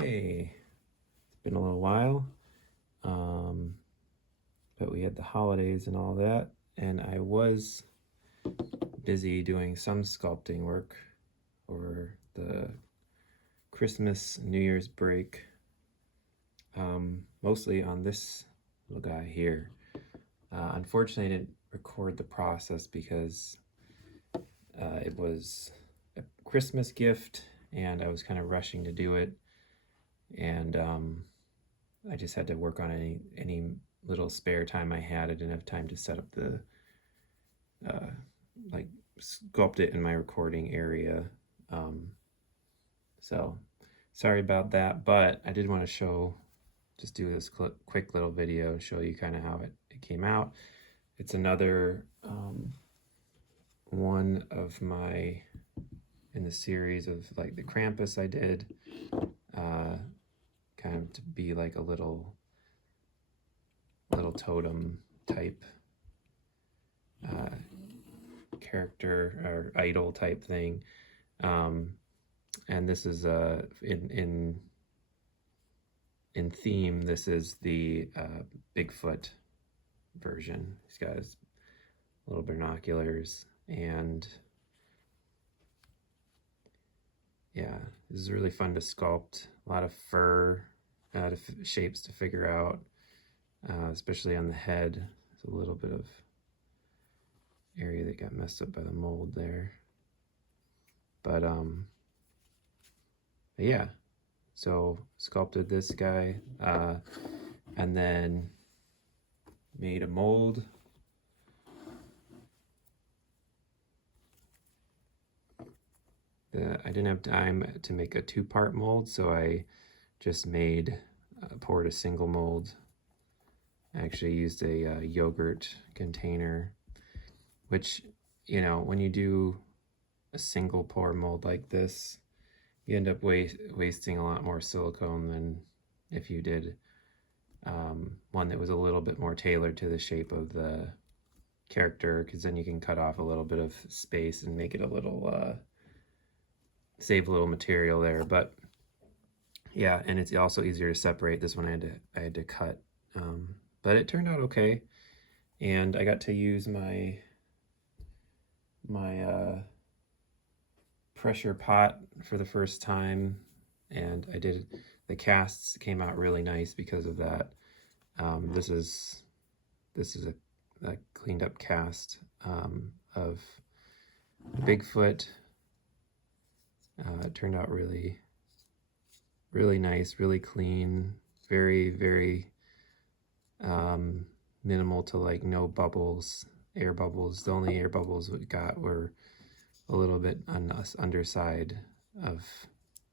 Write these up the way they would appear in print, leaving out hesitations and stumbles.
Hey, it's been a little while, but we had the holidays and all that, and I was busy doing some sculpting work for the Christmas, New Year's break, mostly on this little guy here. Unfortunately, I didn't record the process because it was a Christmas gift, and I was kind of rushing to do it, and I just had to work on any little spare time I had. I didn't have time to set up the like sculpt it in my recording area. So sorry about that, but I did want to just do this quick little video, show you kind of how it came out. It's another one of my, in the series of like the Krampus I did, kind of to be like a little totem type character or idol type thing. And this is in theme, this is the Bigfoot version. He's got his little binoculars, and yeah, this is really fun to sculpt. A lot of fur shapes to figure out, especially on the head. There's a little bit of area that got messed up by the mold there, but yeah, so sculpted this guy, and then made a mold. I didn't have time to make a two-part mold, so I just poured a single mold. I actually used a yogurt container, which, you know, when you do a single pour mold like this, you end up wasting a lot more silicone than if you did one that was a little bit more tailored to the shape of the character, because then you can cut off a little bit of space and make it a little save a little material there. But yeah, and it's also easier to separate. This one I had to cut, but it turned out okay, and I got to use my pressure pot for the first time, and the casts came out really nice because of that. This is a cleaned up cast of Bigfoot. It turned out really nice, really clean, very minimal to like no bubbles, air bubbles. The only air bubbles we got were a little bit on the underside of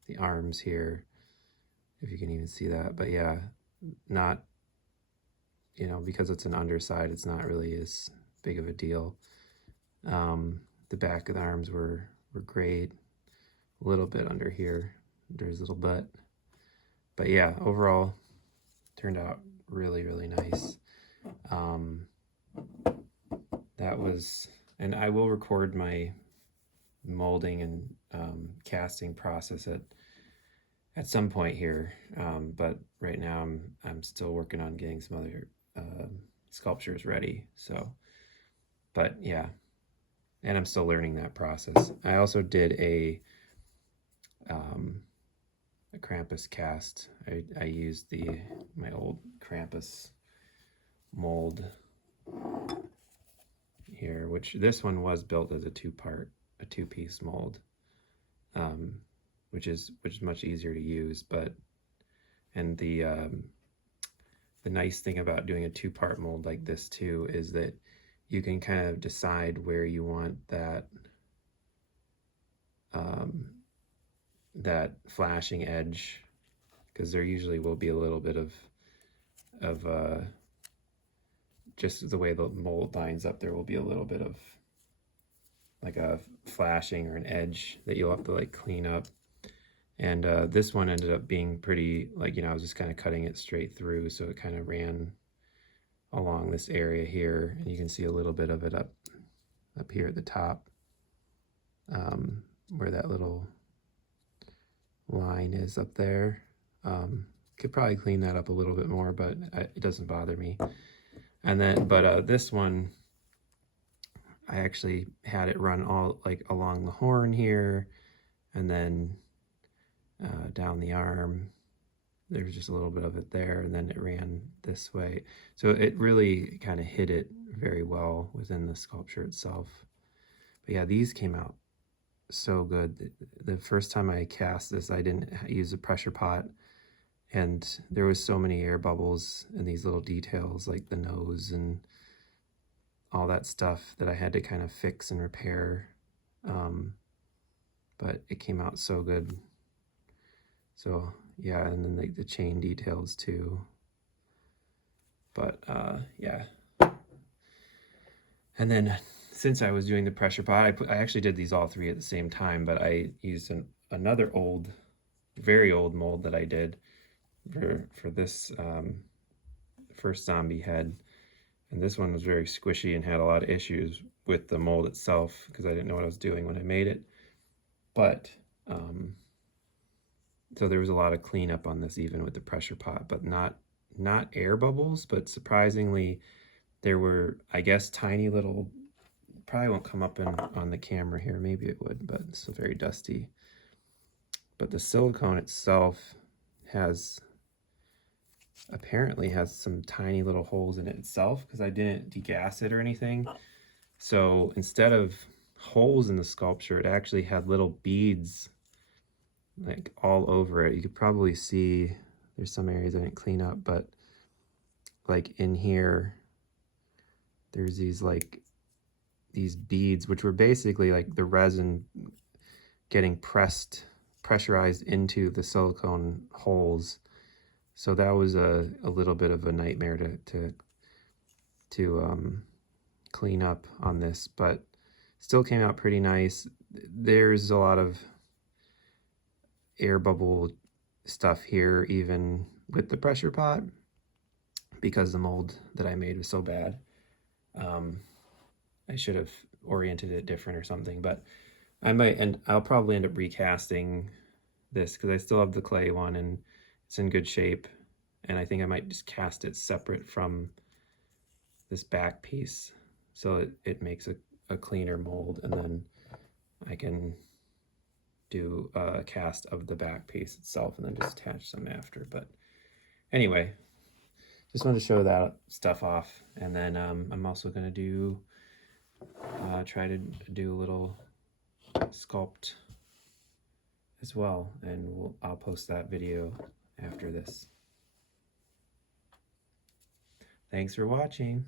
the arms here, if you can even see that. But yeah, not, you know, because it's an underside, it's not really as big of a deal. The back of the arms were great. A little bit under here, under his little butt. But yeah, overall, turned out really nice. That was, and I will record my molding and casting process at some point here, but right now I'm still working on getting some other sculptures ready. So, but yeah, and I'm still learning that process. I also did a Krampus cast. I used my old Krampus mold here, which this one was built as a two-piece mold, which is much easier to use. But and the nice thing about doing a two-part mold like this too is that you can kind of decide where you want that that flashing edge, because there usually will be a little bit of just the way the mold lines up, there will be a little bit of like a flashing or an edge that you'll have to like clean up. And this one ended up being pretty, like, you know, I was just kind of cutting it straight through, so it kind of ran along this area here, and you can see a little bit of it up here at the top, where that little line is up there. Could probably clean that up a little bit more, but it doesn't bother me. And then, but this one, I actually had it run all like along the horn here, and then down the arm. There was just a little bit of it there, and then it ran this way. So it really kind of hid it very well within the sculpture itself. But yeah, these came out so good. The first time I cast this, I didn't use a pressure pot, and there was so many air bubbles in these little details like the nose and all that stuff that I had to kind of fix and repair. But it came out so good. So yeah, and then like the chain details too. But yeah. And then since I was doing the pressure pot, I actually did these all three at the same time, but I used another old, very old mold that I did for this first zombie head. And this one was very squishy and had a lot of issues with the mold itself because I didn't know what I was doing when I made it. But so there was a lot of cleanup on this, even with the pressure pot, but not air bubbles, but surprisingly there were, I guess, tiny little, probably won't come up on the camera here, maybe it would, but it's still very dusty. But the silicone itself apparently has some tiny little holes in it itself, because I didn't degas it or anything. So instead of holes in the sculpture, it actually had little beads like all over it. You could probably see there's some areas I didn't clean up, but like in here there's these beads, which were basically like the resin getting pressurized into the silicone holes. So that was a little bit of a nightmare to clean up on this, but still came out pretty nice. There's a lot of air bubble stuff here, even with the pressure pot, because the mold that I made was so bad. I should have oriented it different or something, but I'll probably end up recasting this because I still have the clay one and it's in good shape, and I think I might just cast it separate from this back piece so it makes a cleaner mold, and then I can do a cast of the back piece itself and then just attach some after. But anyway, just wanted to show that stuff off, and then I'm also going to try to do a little sculpt as well, and I'll post that video after this. Thanks for watching.